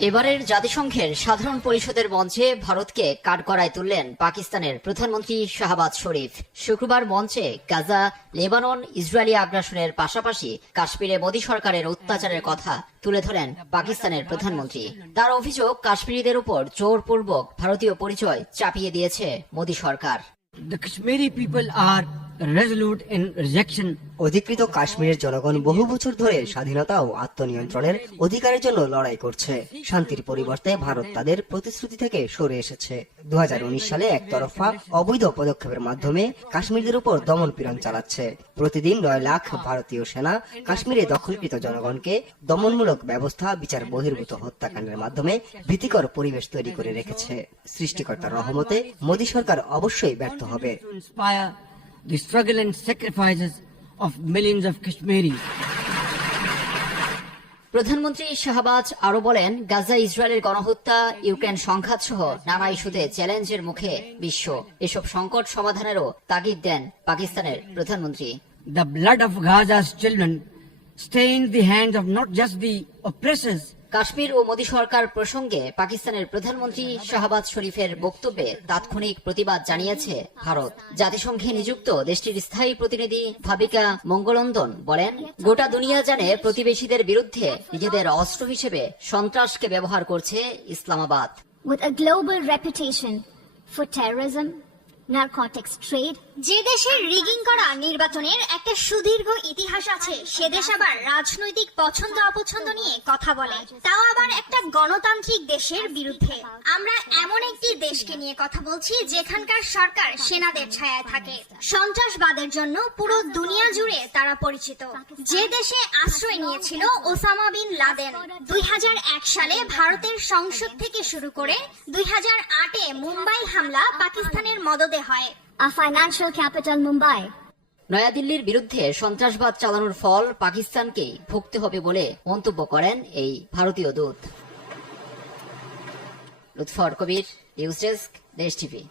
এবারের জাতিসংঘের সাধারণ পরিষদের মঞ্চে ভারতকে কাঠগড়ায় তুললেন পাকিস্তানের প্রধানমন্ত্রী শাহবাজ শরীফ। শুক্রবার মঞ্চে গাজা, লেবানন, ইসরায়েলি আগ্রাসনের পাশাপাশি কাশ্মীরে মোদী সরকারের অত্যাচারের কথা তুলে ধরেন পাকিস্তানের প্রধানমন্ত্রী। তার অভিযোগ, কাশ্মীরিদের উপর জোরপূর্বক ভারতীয় পরিচয় চাপিয়ে দিয়েছে মোদী সরকার। The Kashmiri people are অধিকৃত কাশ্মীরের জনগণ বহু বছর ধরে স্বাধীনতা ও আত্মনিয়ন্ত্রণের অধিকারের জন্য লড়াই করছে। শান্তির পরিবর্তে ভারত তাদের প্রতিশ্রুতি থেকে সরে এসেছে। দু সালে একতরফা অবৈধ পদক্ষেপের মাধ্যমে কাশ্মীরদের উপর দমন পীড়ন চালাচ্ছে। প্রতিদিন নয় লাখ ভারতীয় সেনা কাশ্মীরে দখলকৃত জনগণকে দমনমূলক ব্যবস্থা বিচার বহির্ভূত হত্যাকাণ্ডের মাধ্যমে ভীতিকর পরিবেশ তৈরি করে রেখেছে। সৃষ্টিকর্তার রহমতে মোদী সরকার অবশ্যই ব্যর্থ হবে। the struggle and sacrifices of millions of Kashmiris. প্রধানমন্ত্রী শাহবাজ আরও বলেন গাজা ইসরায়েলের গণহত্যা ইউক্রেন সংঘাত সহ নানা ইস্যুতে চ্যালেঞ্জের মুখে বিশ্ব এসব সংকট সমাধানেরও তাগিদ দেন পাকিস্তানের প্রধানমন্ত্রী the blood of Gaza children stain the hand of not just the oppressors Kashmir ও মোদী সরকার প্রসঙ্গে পাকিস্তানের প্রধানমন্ত্রী শাহবাজ শরীফের বক্তব্যে তাৎক্ষণিক প্রতিবাদ জানিয়েছে ভারত। জাতিসংঘে নিযুক্ত দেশটির স্থায়ী প্রতিনিধি ভাবিকা মঙ্গলন্দন বলেন গোটা দুনিয়া জানে প্রতিবেশীদের বিরুদ্ধে নিজেদের অস্ত্র হিসেবে সন্ত্রাসকে ব্যবহার করছে Islamabad. With a global reputation for terrorism, trade, যে দেশের রিগিং করা নির্বাচনের একটা সুদীর্ঘ ইতিহাস আছে সে দেশ আবার রাজনৈতিক পছন্দ অপছন্দ নিয়ে কথা বলে। তাও আবার একটা গণতান্ত্রিক দেশের বিরুদ্ধে। আমরা এমন একটি দেশকে নিয়ে কথা বলছি যেখানকার সরকার সেনাদের ছায়ায় থাকে। সন্ত্রাসবাদের জন্য পুরো দুনিয়া জুড়ে তারা পরিচিত। যে দেশে আশ্রয় নিয়েছিল ওসামা বিন লাদেন দুই হাজার এক সালে ভারতের সংসদ থেকে শুরু করে দুই আটে মুম্বাই হামলা পাকিস্তানের মদদে করতে হয়, আ ফাইন্যান্সিয়াল ক্যাপিটাল মুম্বাই। নয়াদিল্লির বিরুদ্ধে সন্ত্রাসবাদ চালানোর ফল পাকিস্তানকে ভুগতে হবে বলে মন্তব্য করেন এই ভারতীয় দূত। Lutfar Kabir, news desk, Desh TV.